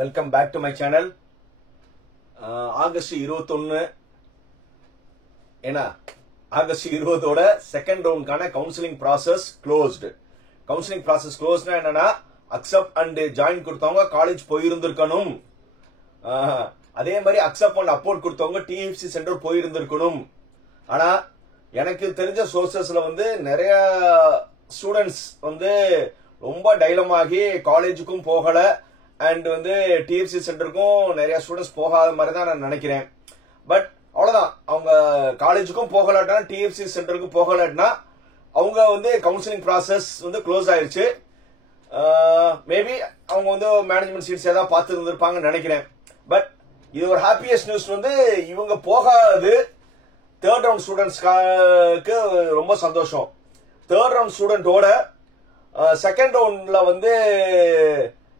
Welcome back to my channel. August 21 ஏன்னா August 20ஓட second ரவுண்டுக்கான counselling process closed. Counselling process க்ளோஸ்னா என்னன்னா, அக்செப்ட் அண்ட் ஜாயின் கொடுத்தவங்க காலேஜ் போயிருந்திருக்கணும். அதே மாதிரி அக்செப்ட் அண்ட் அப்போர்ட் கொடுத்தவங்க டிஎஃப்சி சென்டர் போயிருந்திருக்கணும். ஆனா எனக்கு தெரிஞ்ச சோர்சஸ்ல வந்து நிறைய ஸ்டூடெண்ட்ஸ் வந்து ரொம்ப டைலமாகி காலேஜுக்கும் போகல அண்ட் வந்து டிஎஃப்சி சென்டருக்கும் நிறைய ஸ்டூடெண்ட்ஸ் போகாத மாதிரி தான் நான் நினைக்கிறேன். பட் அவ்வளவுதான், அவங்க காலேஜுக்கும் போகலாட்டா டிஎஃப்சி சென்டருக்கும் போகலாட்டினா அவங்க வந்து கவுன்சிலிங் ப்ராசஸ் வந்து க்ளோஸ் ஆயிருச்சு. மேபி அவங்க வந்து மேனேஜ்மெண்ட் சீட்ஸ் ஏதாவது பார்த்து இருந்திருப்பாங்கன்னு நினைக்கிறேன். பட் இது ஒரு ஹாப்பியஸ்ட் நியூஸ் வந்து இவங்க போகாது தேர்ட் ரவுண்ட் ஸ்டூடெண்ட்ஸ்க்கு ரொம்ப சந்தோஷம். தேர்ட் ரவுண்ட் ஸ்டூடெண்டோட செகண்ட் ரவுண்ட்ல வந்து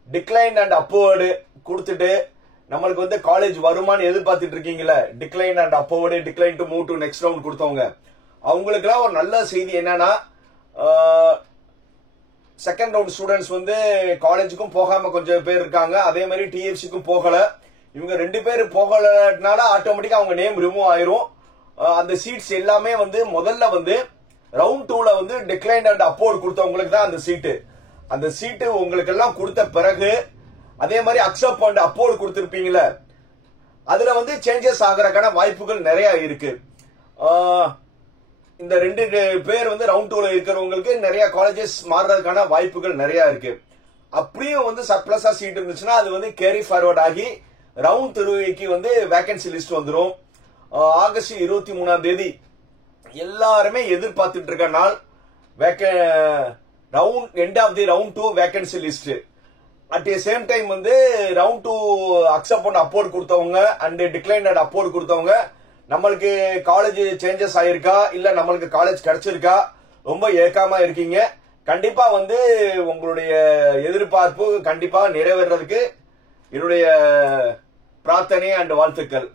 டிக்ளைன் அண்ட் அப்போர்டு கொடுத்துட்டு நம்மளுக்கு வந்து காலேஜ் வருமானு எதிர்பார்த்துட்டு இருக்கீங்களா, decline and அப்போர்டு, decline to move to next round கொடுத்தவங்க அவங்களுக்குலாம் ஒரு நல்ல செய்தி என்னன்னா, செகண்ட் ரவுண்ட் ஸ்டூடெண்ட்ஸ் வந்து காலேஜுக்கும் போகாம கொஞ்சம் பேர் இருக்காங்க. அதே மாதிரி டிஎஃப்சிக்கும் போகல. இவங்க 2 பேர் போகலனால ஆட்டோமேட்டிக்கா அவங்க நேம் ரிமூவ் ஆயிரும். அந்த சீட்ஸ் எல்லாமே வந்து முதல்ல வந்து ரவுண்ட் 2ல வந்து டிக்ளைன் அண்ட் அப்போர்ட் கொடுத்தவங்களுக்கு தான் அந்த சீட்டு. அந்த சீட்டு உங்களுக்கு எல்லாம் கொடுத்த பிறகு அதே மாதிரி அக்செப்ட் அண்ட் அப்போர்ட் கொடுத்திருப்பீங்களா, அதுல வந்து சேஞ்சஸ் ஆகிறதுக்கான வாய்ப்புகள் நிறைய இருக்கு. இந்த 2 பேர் வந்து ரவுண்ட் 2ல இருக்கிறவங்களுக்கு நிறைய காலேஜஸ் மாறுறதுக்கான வாய்ப்புகள் நிறைய இருக்கு. அப்படியும் வந்து சர்ப்ளஸா சீட் இருந்துச்சுன்னா அது வந்து கேரி ஃபார்வர்ட் ஆகி ரவுண்ட் 3க்கு வந்து வேகன்சி லிஸ்ட் வந்துடும். ஆகஸ்ட் 23 எல்லாருமே எதிர்பார்த்துட்டு இருக்க நாள் end of the round 2 vacancy list. At the same time வந்து ரவுண்ட் 2 அக்செப்ட் அண்ட் அப்போர்ட் கொடுத்தவங்க அண்ட் டிக்ளைன் அண்ட் அப்போர்ட் கொடுத்தவங்க நம்மளுக்கு காலேஜ் சேஞ்சஸ் ஆயிருக்கா இல்ல நம்மளுக்கு காலேஜ் கிடைச்சிருக்கா ரொம்ப ஏக்கமா இருக்கீங்க. கண்டிப்பா வந்து உங்களுடைய எதிர்பார்ப்பு கண்டிப்பா நிறைவேறதுக்கு என்னுடைய பிரார்த்தனை அண்ட் வாழ்த்துக்கள்.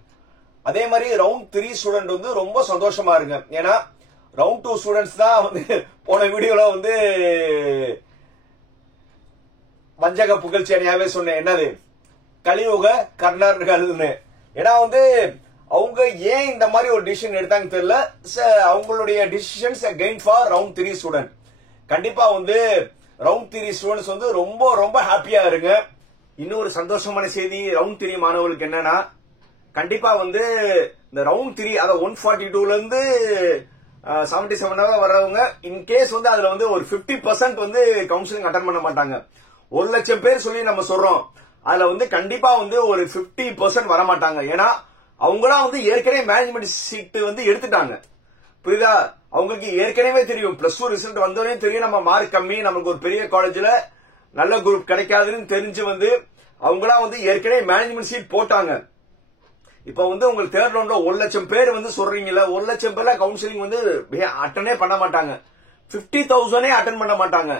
அதே மாதிரி ரவுண்ட் 3 ஸ்டூடெண்ட் வந்து ரொம்ப சந்தோஷமா இருங்க. ஏன்னா ரவுண்ட் 2 ஸ்டூடெண்ட்ஸ் தான் வந்து போன வீடியோல வந்து வஞ்சக புகழ்ச்சியாவே சொன்னேன், என்னது கலியுக கர்ணர்கள்னு. ஏன்னா வந்து அவங்க ஏன் இந்த மாதிரி ஒரு டிசிஷன் எடுத்தாங்க தெரியல. அவங்களுடைய decisions gain for round 3 student. கண்டிப்பா வந்து ரவுண்ட் 3 ஸ்டூடெண்ட்ஸ் வந்து ரொம்ப ரொம்ப ஹாப்பியா இருங்க. இன்னொரு சந்தோஷமான செய்தி ரவுண்ட் 3 மாணவர்களுக்கு என்னன்னா, கண்டிப்பா வந்து இந்த ரவுண்ட் 3 அதாவது 142ல இருந்து 77 வர்றவங்க இன்கேஸ் வந்து அதுல வந்து ஒரு 50% வந்து கவுன்சிலிங் அட்டன் பண்ண மாட்டாங்க. 1 லட்சம் பேர் சொல்லி நம்ம சொல்றோம், அதுல வந்து கண்டிப்பா வந்து ஒரு 50% வர மாட்டாங்க. ஏன்னா அவங்களாம் வந்து ஏற்கனவே மேனேஜ்மெண்ட் சீட் வந்து எடுத்துட்டாங்க. புரியுதா? அவங்களுக்கு ஏற்கனவே தெரியும், பிளஸ் 2 ரிசல்ட் வந்தோடனே தெரியும் நம்ம மார்க் கம்மி, நமக்கு ஒரு பெரிய காலேஜ்ல நல்ல குரூப் கிடைக்காதுன்னு தெரிஞ்சு வந்து அவங்களாம் வந்து ஏற்கனவே மேனேஜ்மெண்ட் சீட் போட்டாங்க. இப்ப வந்து உங்களுக்கு தேர்ட் ரவுண்ட்ல 1 லட்சம் பேர் வந்து சொல்றீங்கல்ல, 1 லட்சம் பேர்ல கவுன்சிலிங் வந்து அட்டனே பண்ண மாட்டாங்க, 50,000 அட்டன் பண்ண மாட்டாங்க.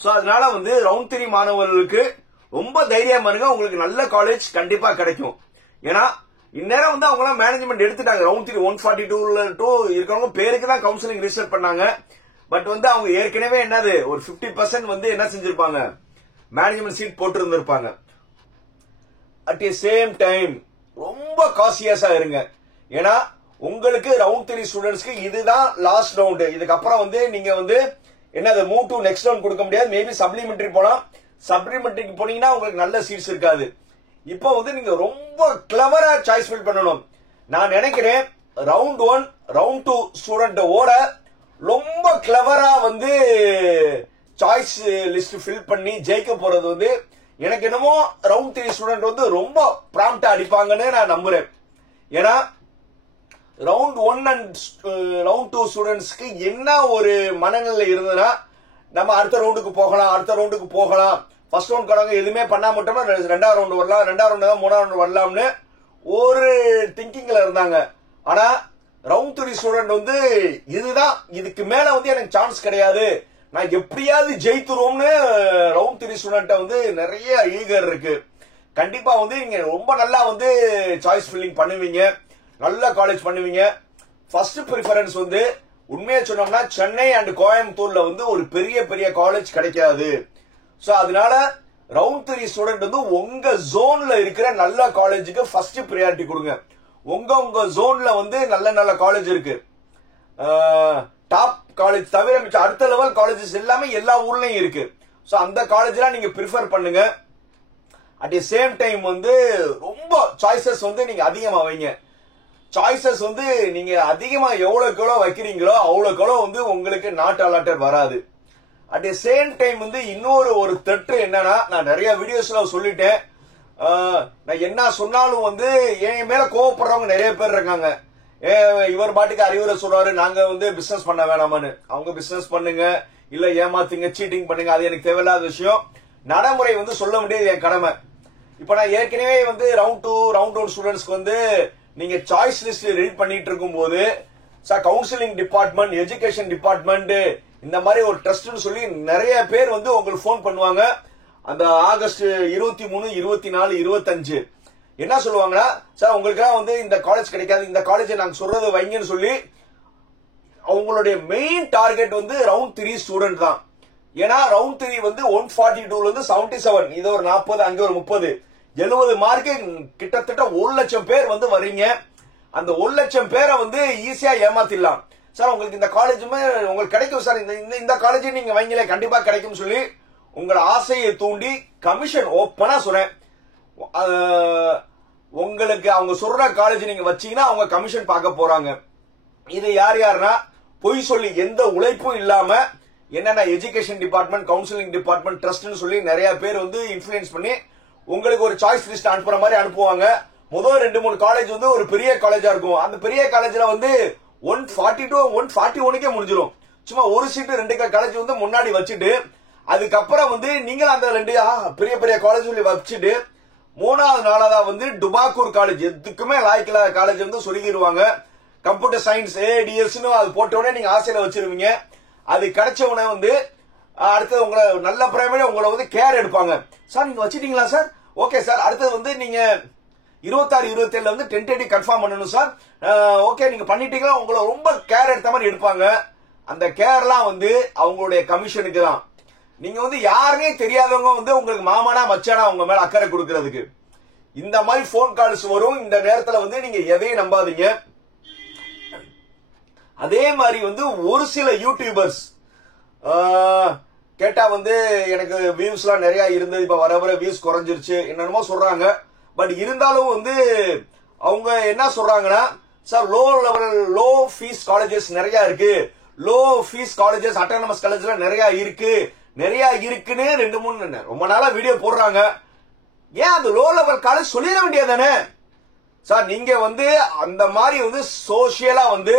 சோ அதனால வந்து ரவுண்ட் 3 மாணவர்களுக்கு ரொம்ப தைரியமா இருங்க, உங்களுக்கு நல்ல காலேஜ் கண்டிப்பா கிடைக்கும். ஏன்னா இந்நேரம் வந்து அவங்க மேனேஜ்மெண்ட் எடுத்துட்டாங்க. ரவுண்ட் 3 142 இருக்கிறவங்க பேருக்கு தான் கவுன்சிலிங் ரிஜிஸ்டர் பண்ணாங்க. பட் வந்து அவங்க ஏற்கனவே என்னது ஒரு 50% வந்து என்ன செஞ்சிருப்பாங்க, மேனேஜ்மெண்ட் சீட் போட்டு இருந்திருப்பாங்க. அட் தி சேம் டைம் ரொம்ப காசியஸா இருங்க. ஏன்னா உங்களுக்கு ரவுண்ட் 3 ஸ்டூடெண்ட்ஸ்க்கு இதுதான் லாஸ்ட் ரவுண்ட். இதுக்கப்புறம் வந்து நீங்க வந்து என்னது மூவ் டு நெக்ஸ்ட் ரவுண்ட் கொடுக்க முடியாது. மேபி சப்ளிமெண்டரி போலாம். சப்ளிமெண்டரிக்கு போனீங்கன்னா உங்களுக்கு நல்ல சீட்ஸ் இருக்காது. இப்போ வந்து நீங்க ரொம்ப கிளவரா சாய்ஸ் ஃபில் பண்ணணும். நான் நினைக்கிறேன் ரவுண்ட் 1 ரவுண்ட் 2 ஸ்டூடெண்ட் ஓட ரொம்ப கிளவரா வந்து சாய்ஸ் லிஸ்ட் ஃபில் பண்ணி ஜெயிக்க போறது வந்து எனக்கு என்னமோ ரவுண்ட் 3 ஸ்டூடெண்ட் வந்து ரொம்ப ப்ராம்ப்டா அடிப்பாங்கன்னு நான் நம்புறேன். ஏன்னா ரவுண்ட் 1 அண்ட் ரவுண்ட் 2 ஸ்டூடெண்ட்ஸ்க்கு என்ன ஒரு மனநிலை இருந்ததுன்னா, நம்ம அடுத்த ரவுண்டுக்கு போகலாம், ஃபர்ஸ்ட் ரவுண்ட் கடங்க எதுவுமே பண்ணா மட்டும் 2வது ரவுண்ட் வரலாம், 2வது ரவுண்ட் தான் 3வது ரவுண்ட் வரலாம்னு ஒரு திங்கிங்ல இருந்தாங்க. ஆனா ரவுண்ட் 3 ஸ்டூடெண்ட் வந்து இதுதான், இதுக்கு மேல வந்து எனக்கு சான்ஸ் கிடையாது, நான் எப்படியாவது ஜெயித்துருவோம்னு ரவுண்ட் 3 ஸ்டூடெண்ட் வந்து நிறைய ஈகர் இருக்கு. கண்டிப்பா வந்து நீங்க ரொம்ப நல்லா வந்து சாய்ஸ் ஃபில்லிங் பண்ணுவீங்க, நல்ல காலேஜ் பண்ணுவீங்க. ஃபர்ஸ்ட் ப்ரிஃபரன்ஸ் வந்து உண்மையா சொன்னோம்னா சென்னை அண்ட் கோயம்புத்தூர்ல வந்து ஒரு பெரிய பெரிய காலேஜ் கிடைக்காது. சோ அதனால ரவுண்ட் 3 ஸ்டூடெண்ட் வந்து உங்க ஜோன்ல இருக்கிற நல்ல காலேஜுக்கு ஃபர்ஸ்ட் பிரியாரிட்டி கொடுங்க. உங்க ஜோன்ல வந்து நல்ல நல்ல காலேஜ் இருக்கு, டாப் காலேஜ் தவிர மிச்ச அடுத்த லெவல் காலேஜஸ் எல்லாமே எல்லா ஊர்லயும் இருக்கு. ஸோ அந்த காலேஜ்லாம் நீங்க ப்ரிஃபர் பண்ணுங்க. அட் தி சேம் டைம் வந்து ரொம்ப சாய்ஸஸ் வந்து நீங்க அதிகமா வைங்க. சாய்ஸஸ் வந்து நீங்க அதிகமா எவ்வளவுக்கு எவ்வளவு வைக்கிறீங்களோ அவ்வளவுக்கு எவ்வளவு வந்து உங்களுக்கு நாட் அலாட்டட் வராது. அட் தி சேம் டைம் வந்து இன்னொரு ஒரு தட்டு என்னன்னா, நான் நிறைய வீடியோஸ்ல சொல்லிட்டேன், நான் என்ன சொன்னாலும் வந்து என் மேல கோவப்படுறவங்க நிறைய பேர் இருக்காங்க. இவர் பாட்டுக்கு அறிவுரை சொல்றாரு, நாங்க வந்து பிசினஸ் பண்ண வேணாமான்னு. அவங்க பிசினஸ் பண்ணுங்க, இல்ல ஏமாத்துங்க, சீட்டிங் பண்ணுங்க, அது எனக்கு தேவையில்லாத விஷயம். நடைமுறை வந்து சொல்ல வேண்டியது என் கடமை. இப்ப நான் ஏற்கனவே வந்து ரவுண்ட் 1 ஸ்டூடெண்ட்ஸ்க்கு வந்து நீங்க சாய்ஸ் லிஸ்ட் ரெடி பண்ணிட்டு இருக்கும் போது கவுன்சிலிங் டிபார்ட்மெண்ட், எஜுகேஷன் டிபார்ட்மெண்ட் இந்த மாதிரி ஒரு ட்ரஸ்ட்னு சொல்லி நிறைய பேர் வந்து உங்களுக்கு போன் பண்ணுவாங்க. அந்த ஆகஸ்ட் 23, 24, 25 என்ன சொல்லுவாங்கன்னா, சார் உங்களுக்கு வந்து இந்த காலேஜ் கிடைக்காது, இந்த காலேஜ் நாங்க சொல்றது வைங்கன்னு சொல்லி அவங்களுடைய மெயின் டார்கெட் வந்து ரவுண்ட் 3 ஸ்டூடெண்ட் தான். ஏன்னா ரவுண்ட் 3 வந்து 142 இருந்து 77, இது ஒரு 40, அங்க ஒரு 30, 70 மார்க்கு கிட்டத்தட்ட 1 லட்சம் பேர் வந்து வர்றீங்க. அந்த 1 லட்சம் பேரை வந்து ஈஸியா ஏமாத்திடலாம். சார் உங்களுக்கு இந்த காலேஜுமே உங்களுக்கு கிடைக்கும் சார், இந்த காலேஜ் நீங்க வைங்களே கண்டிப்பா கிடைக்கும் சொல்லி உங்களோட ஆசையை தூண்டி கமிஷன் ஓப்பனா சொல்றேன், உங்களுக்கு அவங்க சொல்ற காலேஜ் நீங்க வச்சீங்கன்னா அவங்க கமிஷன் பார்க்க போறாங்க. இது யார் யாருன்னா, பொய் சொல்லி எந்த உழைப்பும் இல்லாம என்னென்ன எஜுகேஷன் டிபார்ட்மெண்ட், கவுன்சிலிங் டிபார்ட்மெண்ட், ட்ரஸ்ட்னு சொல்லி நிறைய பேர் வந்து இன்ஃபுளுன்ஸ் பண்ணி உங்களுக்கு ஒரு சாய்ஸ் லிஸ்ட் அனுப்புற மாதிரி அனுப்புவாங்க. முதல் 2-3 காலேஜ் வந்து ஒரு பெரிய காலேஜா இருக்கும். அந்த பெரிய காலேஜ்ல வந்து 142, 141க்கே முடிஞ்சிடும். சும்மா ஒரு சீட்டு 2 காலேஜ் வந்து முன்னாடி வச்சுட்டு அதுக்கப்புறம் வந்து நீங்களும் அந்த 2 பெரிய பெரிய காலேஜ் சொல்லி வச்சுட்டு 3வது நாளாவதா வந்து டுபாக்கூர் காலேஜ், எதுக்குமே லாய்க்கில்லாத காலேஜ் வந்து சொல்லிடுவாங்க. கம்ப்யூட்டர் சயின்ஸ் ஏடிஎஸ்னு அது போட்ட உடனே நீங்க ஆசையில வச்சிருவீங்க. அது கிடைச்ச உடனே வந்து அடுத்தது உங்களை நல்ல பிரைமரி உங்களை வந்து கேர் எடுப்பாங்க. சார் நீங்க வச்சிட்டீங்களா சார், ஓகே சார், அடுத்தது வந்து நீங்க 26, 27 வந்து டென்டேட்டிவ் கன்ஃபார்ம் பண்ணணும் சார், ஓகே நீங்க பண்ணிட்டீங்களா, உங்களை ரொம்ப கேர் எடுத்த மாதிரி எடுப்பாங்க. அந்த கேர்லாம் வந்து அவங்களுடைய கமிஷனுக்கு தான். நீங்க வந்து யாருன்னே தெரியாதவங்க வந்து உங்களுக்கு மாமானா மச்சானா உங்க மேல அக்கறை கொடுக்கறதுக்கு இந்த மாதிரி போன் கால்ஸ் வரும். இந்த நேரத்துல வந்து நீங்க எதையும் நம்பாதீங்க. அதே மாதிரி வந்து ஒரு சில யூடியூபர்ஸ் கேட்டா வந்து எனக்கு வியூஸ் எல்லாம் நிறைய இருந்தது, இப்ப வர வர வியூஸ் குறைஞ்சிருச்சு என்னென்னமோ சொல்றாங்க. பட் இருந்தாலும் வந்து அவங்க என்ன சொல்றாங்கன்னா, சார் லோ ஃபீஸ் காலேஜஸ் நிறைய இருக்கு, லோ ஃபீஸ் காலேஜஸ் அட்டானமஸ் காலேஜ்ல நிறைய இருக்குன்னு 2-3 ரொம்ப நாளா வீடியோ போடுறாங்க. ஏன் அந்த லோ லெவல் காலேஜ் சொல்லிட வேண்டியதானே சார்? நீங்க வந்து அந்த மாதிரி வந்து சோசியலா வந்து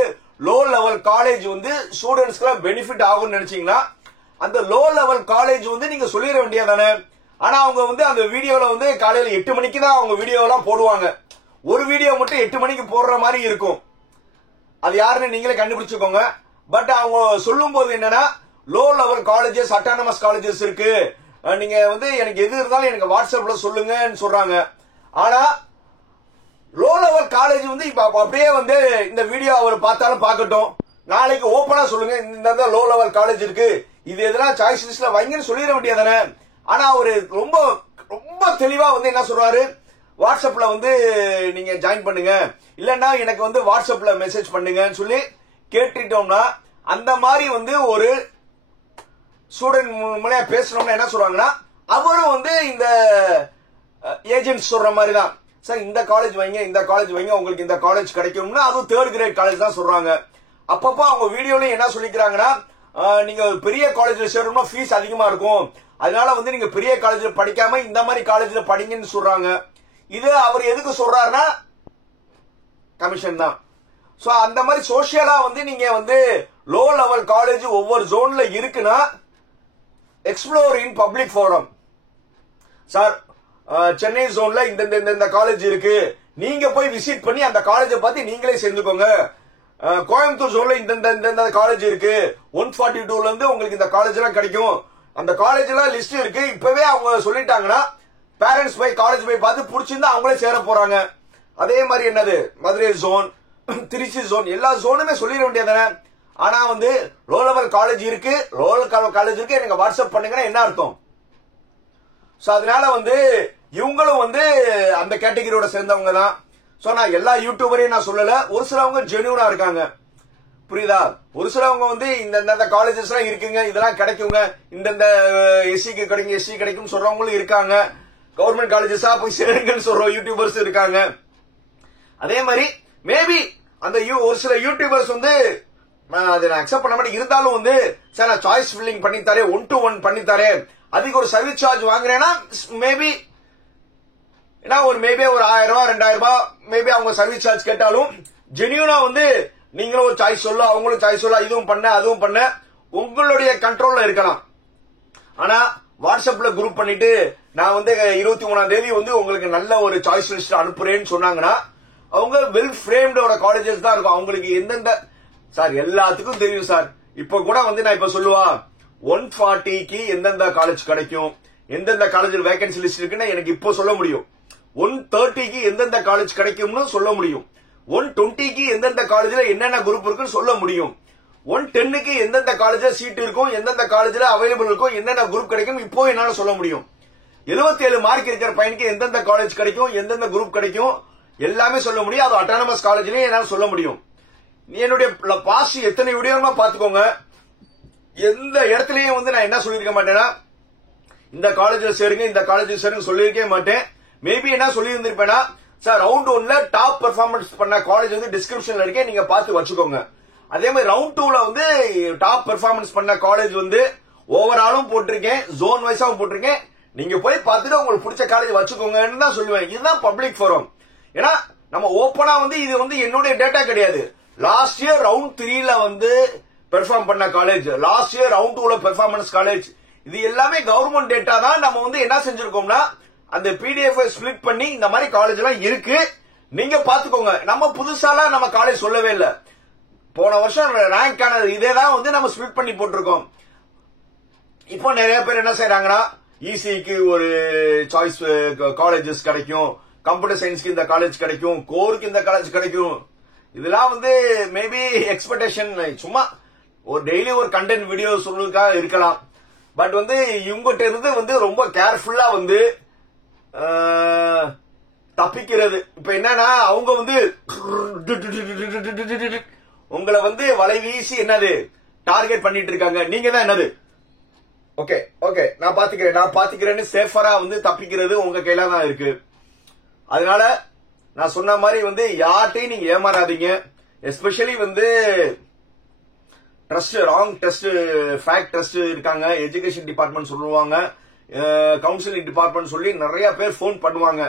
லோ லெவல் காலேஜ் வந்து ஸ்டூடெண்ட்ஸ்க்கு பெனிஃபிட் ஆகும்னு நினைச்சீங்கன்னா அந்த லோ லெவல் காலேஜ் வந்து நீங்க சொல்லிட வேண்டியதானே. ஆனா அவங்க வந்து அந்த வீடியோல வந்து காலையில 8 மணிக்கு தான் அவங்க வீடியோ எல்லாம் போடுவாங்க. ஒரு வீடியோ மட்டும் 8 மணிக்கு போடுற மாதிரி இருக்கும். அது யாருன்னு நீங்களே கண்டுபிடிச்சுக்கோங்க. பட் அவங்க சொல்லும் போது என்னன்னா, low level colleges autonomous colleges இருக்கு, நீங்க வந்து எனக்கு எது இருந்தாலும் எனக்கு வாட்ஸ்அப்ல சொல்லுங்கன்னு சொல்றாங்க. ஆனா லோ லெவல் காலேஜ் வந்து இப்ப அப்படியே வந்து இந்த வீடியோ அவர் பார்த்தாலும் பார்க்கட்டும், நாளைக்கு ஓபனா சொல்லுங்க இந்த லோ லெவல் காலேஜ் இருக்கு, இது எதெல்லாம் சாய்ஸ் லிஸ்ட்ல வைங்கன்னு சொல்லிட வேண்டியதானே. ஆனா அவரு ரொம்ப ரொம்ப தெளிவா வந்து என்ன சொல்றாரு, வாட்ஸ்அப்ல வந்து நீங்க ஜாயின் பண்ணுங்க, இல்லன்னா எனக்கு வந்து வாட்ஸ்அப்ல மெசேஜ் பண்ணுங்கன்னு சொல்லி கேட்டுட்டோம்னா, அந்த மாதிரி வந்து ஒரு ஸ்டூடெண்ட் மூலமா பேசணும்னா என்ன சொல்றாங்கன்னா, அவரும் வந்து இந்த ஏஜென்ட் சொல்ற மாதிரி தான், சார் இந்த காலேஜ் வைங்க, இந்த காலேஜ் வைங்க, உங்களுக்கு இந்த காலேஜ் கிடைக்கும்னா அதுவும் 3rd கிரேட் காலேஜ் தான் சொல்றாங்க. அப்பப்போ அவங்க வீடியோல என்ன சொல்லிக்கிறாங்கன்னா, நீங்க பெரிய காலேஜ்ல சேரணும்னா ஃபீஸ் அதிகமா இருக்கும், அதனால வந்து நீங்க பெரிய காலேஜ்ல படிக்காம இந்த மாதிரி காலேஜ்ல படிங்கன்னு சொல்றாங்க. இது அவர் எதுக்கு சொல்றாருன்னா கமிஷன் தான். சோ அந்த மாதிரி சோசியலா வந்து நீங்க வந்து லோ லெவல் காலேஜ் ஒவ்வொரு ஜோன்ல இருக்குன்னா explore in public forum. Sir Chennai ஜோன்ல இந்த காலேஜ் இருக்கு, நீங்க போய் விசிட் பண்ணி அந்த காலேஜை பார்த்து நீங்களே சேர்ந்துக்கோங்க. கோயம்புத்தூர் ஜோன்ல இந்த காலேஜ் இருக்கு, 142ல இருந்து உங்களுக்கு இந்த காலேஜ் எல்லாம் கிடைக்கும், அந்த காலேஜ் எல்லாம் லிஸ்ட் இருக்கு. இப்பவே அவங்க சொல்லிட்டாங்கன்னா பேரண்ட்ஸ் போய் காலேஜ் போய் பார்த்து பிடிச்சிருந்தா அவங்களே சேர போறாங்க. அதே மாதிரி என்னது மதுரை ஜோன், திருச்சி ஜோன், எல்லா ஜோனுமே சொல்லிட வேண்டியதானே. ஆனா வந்து லோ லெவல் காலேஜ் இருக்கு, லோ லெவல் காலேஜ் இருக்கு, எனக்கு வாட்ஸ்அப் பண்ணுங்கன்னா என்ன அர்த்தம்? சோ அதனால வந்து இவங்களும் வந்து அந்த கேட்டகரியோட சேர்ந்தவங்க தான். சோ நான் எல்லா யூடியூபரையும் நான் சொல்லல, ஒரு சிலவங்க ஜெனியூனா இருக்காங்க, புரியுதா? ஒரு சிலவங்க வந்து இந்த காலேஜஸ் எல்லாம் இருக்குங்க, இதெல்லாம் கிடைக்குங்க, இந்த எஸ்சிக்கு கிடைக்கும் எஸ்சி கிடைக்கும் சொல்றவங்களும் இருக்காங்க. கவர்மெண்ட் காலேஜஸா போய் சேருங்கன்னு சொல்ற யூடியூபர்ஸ் இருக்காங்க. அதே மாதிரி மேபி அந்த ஒரு சில யூடியூபர்ஸ் வந்து அதை நான் அக்செப்ட் பண்ண மாட்டேன், இருந்தாலும் வந்து சார் நான் சாய்ஸ் ஃபில்லிங் பண்ணி தரேன், 1-to-1 பண்ணி தரேன், அதுக்கு ஒரு சர்வீஸ் சார்ஜ் வாங்குறேன்னா மேபி ஒரு 1000 ரூபாய் 2000 ரூபாய் மேபி அவங்க சர்வீஸ் சார்ஜ் கேட்டாலும் ஜெனியூனா வந்து நீங்களும் ஒரு சாய்ஸ் சொல்ல, அவங்களும் சாய்ஸ் சொல்ல, இதுவும் பண்ண அதுவும் பண்ண உங்களுடைய கண்ட்ரோல்ல இருக்கலாம். ஆனா வாட்ஸ்அப்ல குரூப் பண்ணிட்டு நான் வந்து 23ஆம் தேதி வந்து உங்களுக்கு நல்ல ஒரு சாய்ஸ் லிஸ்ட் அனுப்புறேன்னு சொன்னாங்கன்னா அவங்க வெல் ஃப்ரேம்டோட காலேஜஸ் தான் இருக்கும். அவங்களுக்கு எந்தெந்த சார் எல்லாத்துக்கும் தெரியும் சார். இப்ப கூட வந்து நான் இப்ப சொல்லுவா 140க்கு எந்தெந்த காலேஜ் கிடைக்கும், எந்தெந்த காலேஜில் வேகன்சி லிஸ்ட் இருக்குன்னு எனக்கு இப்போ சொல்ல முடியும். 130க்கு எந்தெந்த காலேஜ் கிடைக்கும்னு சொல்ல முடியும். 120க்கு எந்தெந்த காலேஜ்ல என்னென்ன குரூப் இருக்குன்னு சொல்ல முடியும். 110க்கு எந்தெந்த காலேஜ்ல சீட் இருக்கும், எந்தெந்த காலேஜ்ல அவைலபிள் இருக்கும், என்னென்ன குரூப் கிடைக்கும் இப்போ என்னால சொல்ல முடியும். 77 மார்க் இருக்கிற பையனுக்கு எந்தெந்த காலேஜ் கிடைக்கும், எந்தெந்த குரூப் கிடைக்கும் எல்லாமே சொல்ல முடியும். அது அட்டானமஸ் காலேஜ்லயும் என்னால சொல்ல முடியும். என்னுடைய பாஸ்ட் எத்தனை வீடியோமா பாத்துக்கோங்க, எந்த இடத்துலயும் வந்து நான் என்ன சொல்லிருக்க மாட்டேன்னா இந்த காலேஜ்ல சேருங்க இந்த காலேஜ்ல சேருங்க சொல்லிருக்கே மாட்டேன். மேபி என்ன சொல்லி இருந்திருப்பேன்னா சார் ரவுண்ட் 1ல டாப் பெர்ஃபார்மன்ஸ் பண்ண காலேஜ் வந்து டிஸ்கிரிப்ஷன்ல இருக்கேன், நீங்க பார்த்து வச்சுக்கோங்க. அதே மாதிரி ரவுண்ட் 2ல வந்து டாப் பெர்ஃபார்மன்ஸ் பண்ண காலேஜ் வந்து ஓவராலும் போட்டிருக்கேன், ஜோன் வைஸாவும் போட்டிருக்கேன், நீங்க போய் பார்த்துட்டு உங்களுக்கு பிடிச்ச காலேஜ் வச்சுக்கோங்கன்னு தான் சொல்லுவேன். இதுதான் பப்ளிக் ஃபோரம். ஏன்னா நம்ம ஓப்பனா வந்து இது வந்து என்னுடைய டேட்டா கிடையாது. லாஸ்ட் இயர் ரவுண்ட் 3ல வந்து பெர்ஃபார்ம் பண்ண காலேஜ், லாஸ்ட் இயர் ரவுண்ட் 2ல பெர்ஃபார்மன்ஸ் காலேஜ், இது எல்லாமே கவர்மெண்ட் டேட்டா தான். நம்ம வந்து என்ன செஞ்சிருக்கோம்னா அந்த பிடிஎஃப் ஸ்பிளிட் பண்ணி இந்த மாதிரி காலேஜ் எல்லாம் இருக்கு, நீங்க பாத்துக்கோங்க. நம்ம புதுசாலாம் நம்ம காலேஜ் சொல்லவே இல்ல, போன வருஷம் ரேங்க் ஆனது இதே தான் வந்து நம்ம ஸ்பிளிட் பண்ணி போட்டிருக்கோம். இப்போ நிறைய பேர் என்ன செய்யறாங்கன்னா இசிக்கு ஒரு சாய்ஸ் காலேஜஸ் கிடைக்கும், கம்ப்யூட்டர் சயின்ஸ்க்கு இந்த காலேஜ் கிடைக்கும், கோருக்கு இந்த காலேஜ் கிடைக்கும். இதெல்லாம் வந்து மேபி எக்ஸ்பெக்டேஷன், சும்மா ஒரு டெய்லி ஒரு கண்டென்ட் வீடியோ சொல்றதுக்காக இருக்கலாம். பட் வந்து இவங்கிட்ட இருந்து வந்து ரொம்ப கேர்ஃபுல்லா வந்து தப்பிக்கிறது. இப்ப என்னன்னா அவங்க வந்து உங்களை வந்து வலை வீசி என்னது டார்கெட் பண்ணிட்டு இருக்காங்க. நீங்க தான் என்னது ஓகே ஓகே நான் பாத்துக்கிறேன்னு சேஃபரா வந்து தப்பிக்கிறது உங்க கையில தான் இருக்கு. அதனால நான் சொன்ன மாதிரி வந்து யார்ட்டையும் நீங்க ஏமாறாதீங்க. எஸ்பெஷலி வந்து trust, wrong trust, fact trust இருக்காங்க, எஜுகேஷன் டிபார்ட்மெண்ட் சொல்லுவாங்க, கவுன்சிலிங் டிபார்ட்மெண்ட் சொல்லி நிறைய பேர் போன் பண்ணுவாங்க.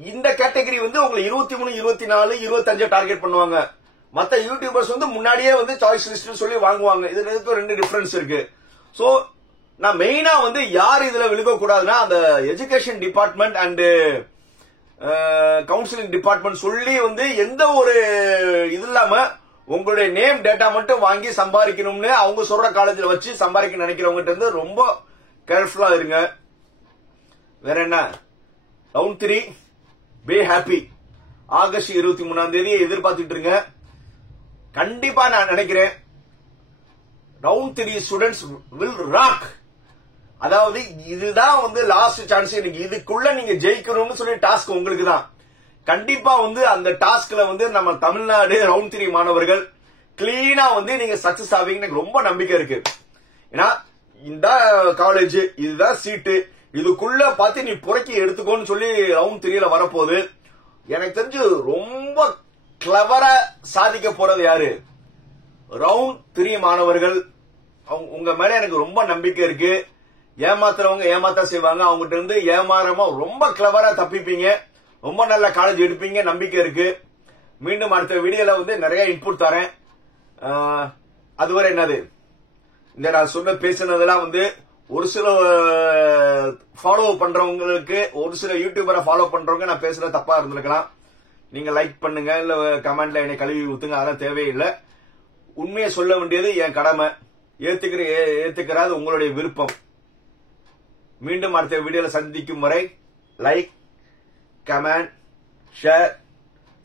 இந்த கேட்டகரி வந்து உங்களை 23, 24, 25 டார்கெட் பண்ணுவாங்க. மத்த யூடியூபர்ஸ் வந்து முன்னாடியே வந்து சாய்ஸ் லிஸ்ட் சொல்லி வாங்குவாங்க. இதுல இருக்க 2 டிஃபரன்ஸ் இருக்கு. சோ நான் மெயினா வந்து யார் இதுல விழுக கூடாதுன்னா அந்த education department and counselling department சொல்லி வந்து எந்த ஒரு இது இல்லாம உங்களுடைய நேம் டேட்டா மட்டும் வாங்கி சம்பாதிக்கணும்னு அவங்க சொல்ற காலேஜ்ல வச்சு சம்பாதிக்க நினைக்கிறவங்க இருந்து ரொம்ப கேர்ஃபுல்லா இருங்க. வேற என்ன, ரவுண்ட் 3 பி ஹாப்பி, ஆகஸ்ட் 23ஆம் தேதியை எதிர்பார்த்துட்டு இருங்க. கண்டிப்பா நான் நினைக்கிறேன் ரவுண்ட் 3 ஸ்டூடெண்ட்ஸ் வில் ராக். அதாவது இதுதான் வந்து லாஸ்ட் சான்ஸ், எனக்கு இதுக்குள்ள நீங்க ஜெயிக்கணும்னு சொல்லி டாஸ்க் உங்களுக்கு தான். கண்டிப்பா வந்து அந்த டாஸ்க்ல வந்து நம்ம தமிழ்நாடு ரவுண்ட் 3 மாணவர்கள் கிளீனா வந்து நீங்க சக்சஸ் ஆவீங்கன்னு எனக்கு ரொம்ப நம்பிக்கை இருக்கு. ஏன்னா இந்த காலேஜ் இதுதான் சீட்டு, இதுக்குள்ள பார்த்து நீ புறக்கி எடுத்துக்கோன்னு சொல்லி ரவுண்ட் 3ல வரப்போகுது. எனக்கு தெரிஞ்சு ரொம்ப கிளவரா சாதிக்க போறது யாரு, ரவுண்ட் 3 மாணவர்கள். உங்க மேல எனக்கு ரொம்ப நம்பிக்கை இருக்கு. ஏமாத்துறவங்க ஏமாத்தா செய்வாங்க, அவங்ககிட்ட இருந்து ஏமாறாம ரொம்ப கிளவரா தப்பிப்பீங்க, ரொம்ப நல்ல காலேஜ் எடுப்பீங்க, நம்பிக்கை இருக்கு. மீண்டும் அடுத்த வீடியோல வந்து நிறைய இன்புட் தரேன். அதுவரை என்னது இந்த நான் சொன்ன பேசினதெல்லாம் வந்து ஒரு சில ஃபாலோ பண்றவங்களுக்கு, ஒரு சில யூடியூபரை ஃபாலோ பண்றவங்க நான் பேசுறது தப்பா இருந்திருக்கலாம். நீங்க லைக் பண்ணுங்க, இல்ல கமெண்ட்ல என்னை கழுவி ஊத்துங்க, அதெல்லாம் தேவையில்லை. உண்மையை சொல்ல வேண்டியது என் கடமை, ஏத்துக்கிறாது உங்களுடைய விருப்பம். மீண்டும் அடுத்த வீடியோல சந்திக்கும் வரை லைக், கமெண்ட், ஷேர்,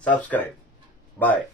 சப்ஸ்கிரைப். பாய்.